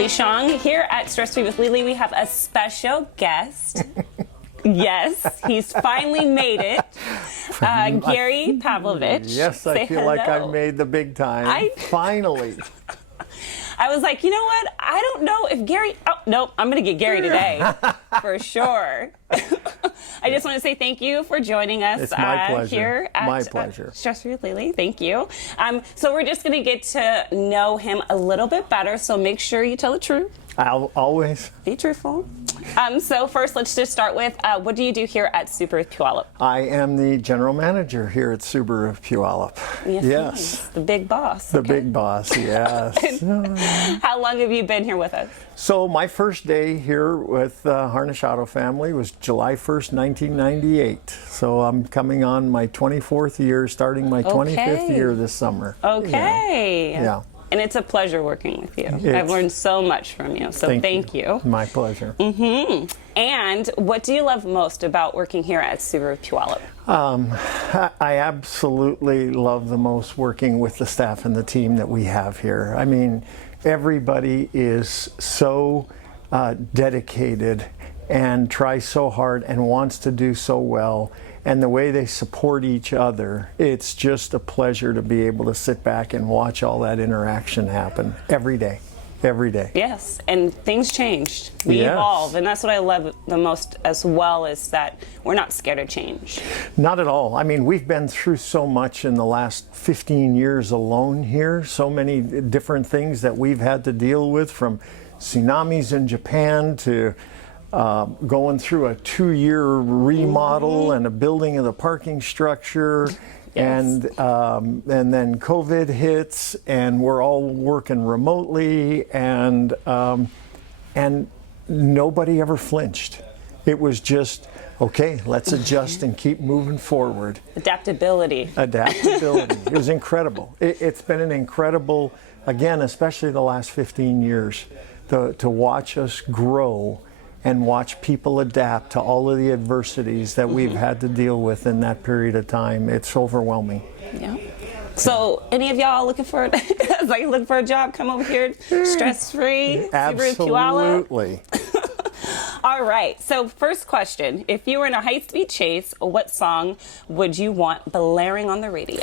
LeLee Shong. Here at Stress Free with LeLee, we have a special guest. Yes, he's finally made it. Gary Pavlovich. Yes, I feel like I've made the big time. Finally. I was like, you know what? I don't know if Gary... Oh, nope, I'm going to get Gary today, for sure. I just want to say thank you for joining us it's my pleasure. Here at my pleasure. Stress Free with LeLee. Thank you. So we're just going to get to know him a little bit better, so make sure you tell the truth. I'll always be truthful. So first, let's just start with, what do you do here at Subaru Puyallup? I am the general manager here at Subaru Puyallup. Yes. The big boss. The big boss, yes. How long have you been here with us? So my first day here with Harnish Auto Family was July 1st, 1998. So I'm coming on my 24th year, starting my 25th year this summer. Okay. Yeah. And it's a pleasure working with you. I've learned so much from you, so thank you. My pleasure. And what do you love most about working here at Subaru Puyallup? I absolutely love the most working with the staff and the team that we have here. I mean, everybody is so dedicated and tries so hard and wants to do so well. And the way they support each other, it's just a pleasure to be able to sit back and watch all that interaction happen every day. Every day. Yes, and things changed. We evolve, and that's what I love the most as well, is that we're not scared of change. Not at all. I mean, we've been through so much in the last 15 years alone here, so many different things that we've had to deal with, from tsunamis in Japan to going through a 2-year remodel and a building of the parking structure. And then COVID hits, and we're all working remotely, and nobody ever flinched. It was just, okay, let's adjust and keep moving forward. Adaptability. Adaptability. It was incredible. It's been an incredible, again, especially the last 15 years, to watch us grow and watch people adapt to all of the adversities that we've had to deal with in that period of time. It's overwhelming. Yeah. So, any of y'all looking for a job? Come over here, stress free. Absolutely. All right. So, first question: if you were in a high-speed chase, what song would you want blaring on the radio?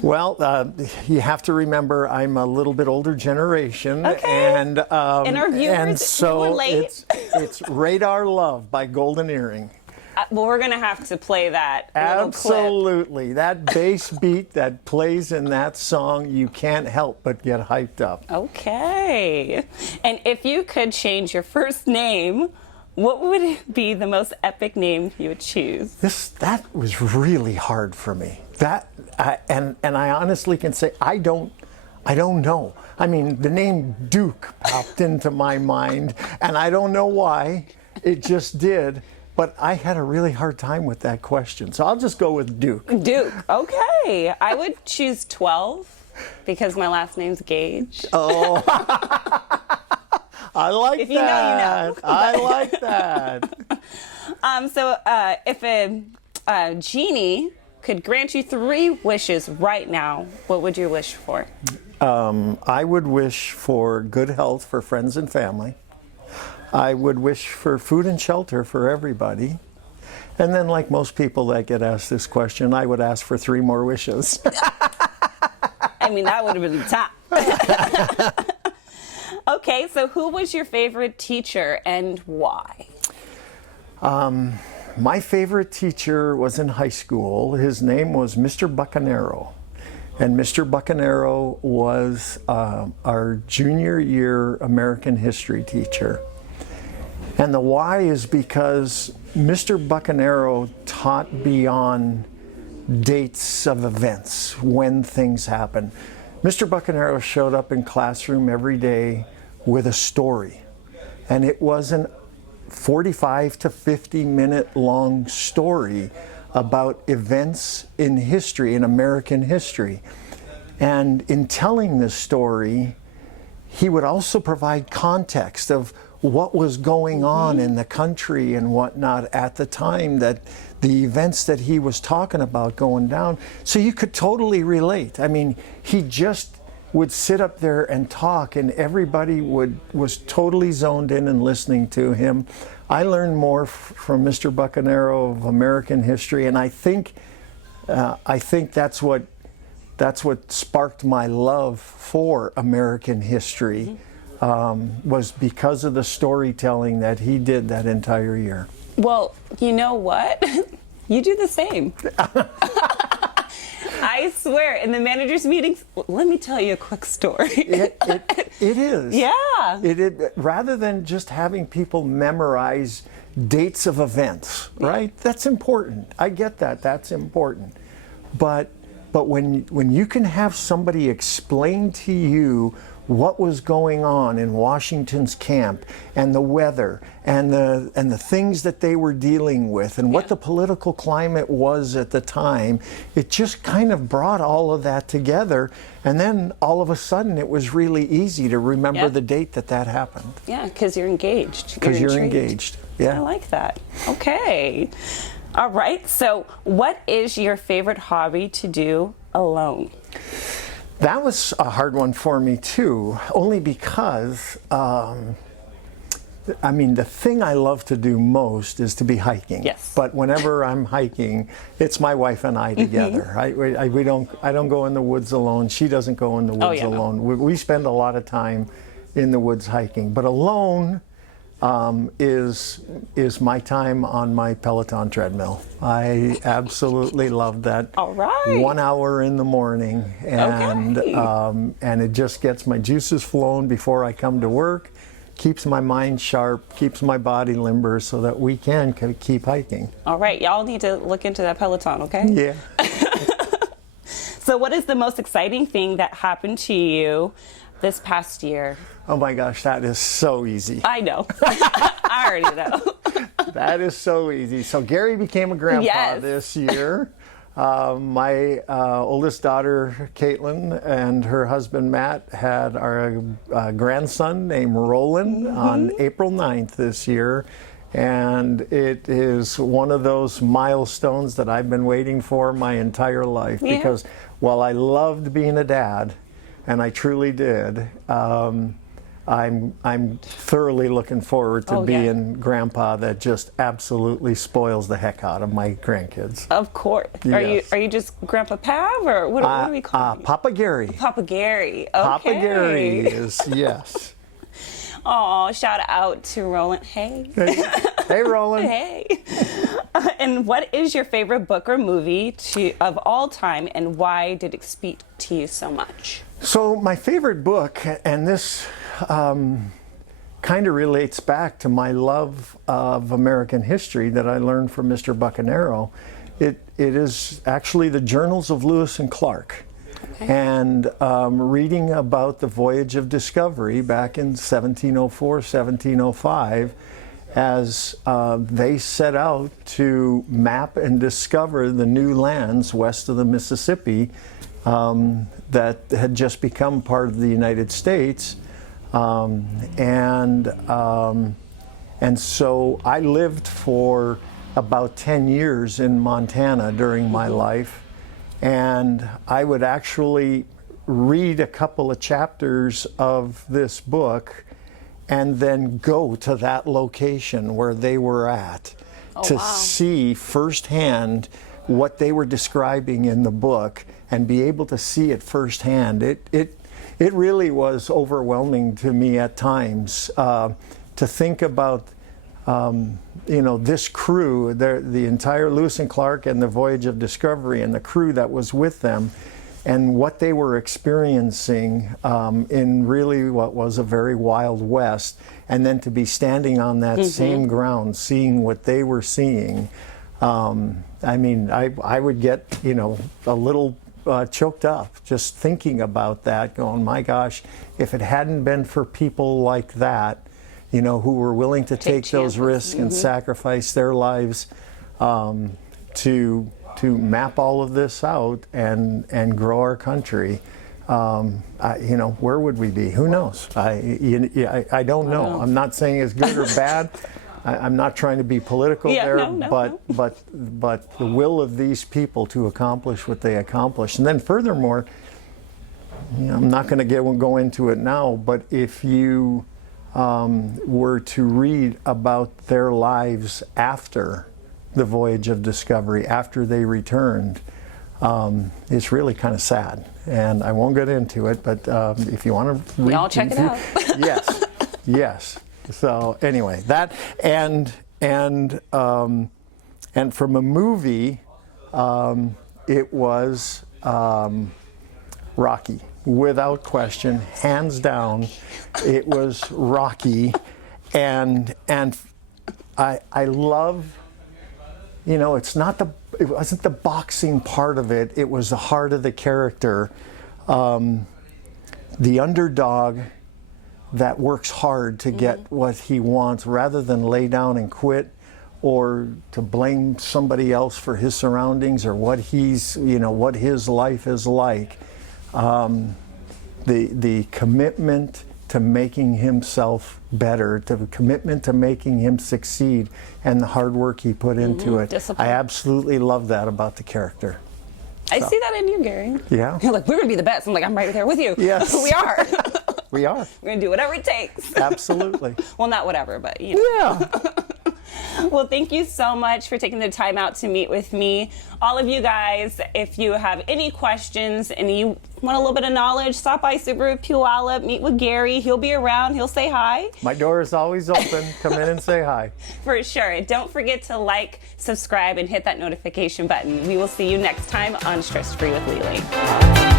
Well, you have to remember I'm a little bit older generation, and our viewers, and so it's "Radar Love" by Golden Earring. Well, we're going to have to play that. Absolutely. That bass beat that plays in that song, you can't help but get hyped up. Okay. And if you could change your first name, what would be the most epic name you would choose? That was really hard for me. And I honestly can say I don't know. I mean, the name Duke popped into my mind, and I don't know why. It just did. But I had a really hard time with that question, so I'll just go with Duke. Duke, okay. I would choose 12 because my last name's Gage. Oh, I like that. If you know, you know. I like that. So if a genie could grant you 3 wishes right now, what would you wish for? I would wish for good health for friends and family. I would wish for food and shelter for everybody. And then, like most people that get asked this question, I would ask for 3 more wishes. I mean, that would have been the top. Okay, so who was your favorite teacher and why? My favorite teacher was in high school. His name was Mr. Buccanero. And Mr. Buccanero was our junior year American history teacher. And the why is because Mr. Buccanero taught beyond dates of events, when things happen. Mr. Buccanero showed up in classroom every day with a story. And it was an 45 to 50-minute long story about events in history, in American history. And in telling this story, he would also provide context of what was going on in the country and whatnot at the time, that the events that he was talking about going down. So you could totally relate. I mean, he just would sit up there and talk, and everybody was totally zoned in and listening to him. I learned more from Mr. Bucanero of American history, and I think that's what sparked my love for American history, was because of the storytelling that he did that entire year. Well, you know what? You do the same. I swear, in the managers' meetings, let me tell you a quick story. It is. Yeah. Rather than just having people memorize dates of events, right? That's important. I get that. That's important. But when you can have somebody explain to you what was going on in Washington's camp, and the weather, and the things that they were dealing with, and what the political climate was at the time, it just kind of brought all of that together. And then all of a sudden it was really easy to remember the date that happened. Yeah, because you're engaged. Because you're engaged. Yeah. I like that. Okay. All right. So what is your favorite hobby to do alone? That was a hard one for me too, only because, the thing I love to do most is to be hiking. Yes. But whenever I'm hiking, it's my wife and I together. I don't go in the woods alone. She doesn't go in the woods alone. No. We spend a lot of time in the woods hiking, but alone is my time on my Peloton treadmill. I absolutely love that. All right. 1 hour in the morning, and it just gets my juices flowing before I come to work, keeps my mind sharp, keeps my body limber, so that we can keep hiking. All right, y'all need to look into that Peloton, okay? Yeah. So what is the most exciting thing that happened to you this past year? Oh my gosh, that is so easy. I know. I already know. That is so easy. So Gary became a grandpa this year. My oldest daughter, Caitlin, and her husband, Matt, had our grandson named Roland on April 9th this year. And it is one of those milestones that I've been waiting for my entire life. Because while I loved being a dad, and I truly did, I'm thoroughly looking forward to being grandpa that just absolutely spoils the heck out of my grandkids. Of course. Yes. Are you just Grandpa Pav, or what do we call you? Papa Gary. Papa Gary. Okay. Papa Gary is, yes. Oh, shout out to Roland. Hey. Hey, Roland. Hey. And what is your favorite book or movie of all time, and why did it speak to you so much? So my favorite book, and this kind of relates back to my love of American history that I learned from Mr. Bucanero. It is actually the Journals of Lewis and Clark. Okay. And reading about the voyage of discovery back in 1704, 1705, as they set out to map and discover the new lands west of the Mississippi that had just become part of the United States. And so I lived for about 10 years in Montana during my life, and I would actually read a couple of chapters of this book and then go to that location where they were at to see firsthand what they were describing in the book and be able to see it firsthand. It really was overwhelming to me at times to think about this crew, the entire Lewis and Clark and the Voyage of Discovery, and the crew that was with them, and what they were experiencing in really what was a very wild west, and then to be standing on that same ground, seeing what they were seeing. I would get a little choked up just thinking about that, going, my gosh, if it hadn't been for people like that, who were willing to take those risks and sacrifice their lives to map all of this out and grow our country, where would we be? Who knows? I don't know. I'm not saying it's good or bad. I'm not trying to be political but the will of these people to accomplish what they accomplished. And then furthermore, I'm not going to go into it now, but if you were to read about their lives after the voyage of discovery, after they returned, it's really kind of sad. And I won't get into it, but if you want to read, I'll check it out. Yes, yes. So anyway, that and from a movie, it was Rocky, without question, hands down. It was Rocky, and I love. You know, it wasn't the boxing part of it. It was the heart of the character, the underdog that works hard to get what he wants, rather than lay down and quit, or to blame somebody else for his surroundings or what what his life is like. The commitment to making himself better, the commitment to making him succeed, and the hard work he put into it. Discipline. I absolutely love that about the character. I see that in you, Gary. Yeah. You're like, we're going to be the best. I'm like, I'm right there with you. Yes. We are. We are. We're going to do whatever it takes. Absolutely. Well, not whatever, but you know. Yeah. Well, thank you so much for taking the time out to meet with me. All of you guys, if you have any questions and you want a little bit of knowledge, stop by Subaru Puyallup, meet with Gary. He'll be around. He'll say hi. My door is always open. Come in and say hi. For sure. And don't forget to like, subscribe, and hit that notification button. We will see you next time on Stress Free with LeLee.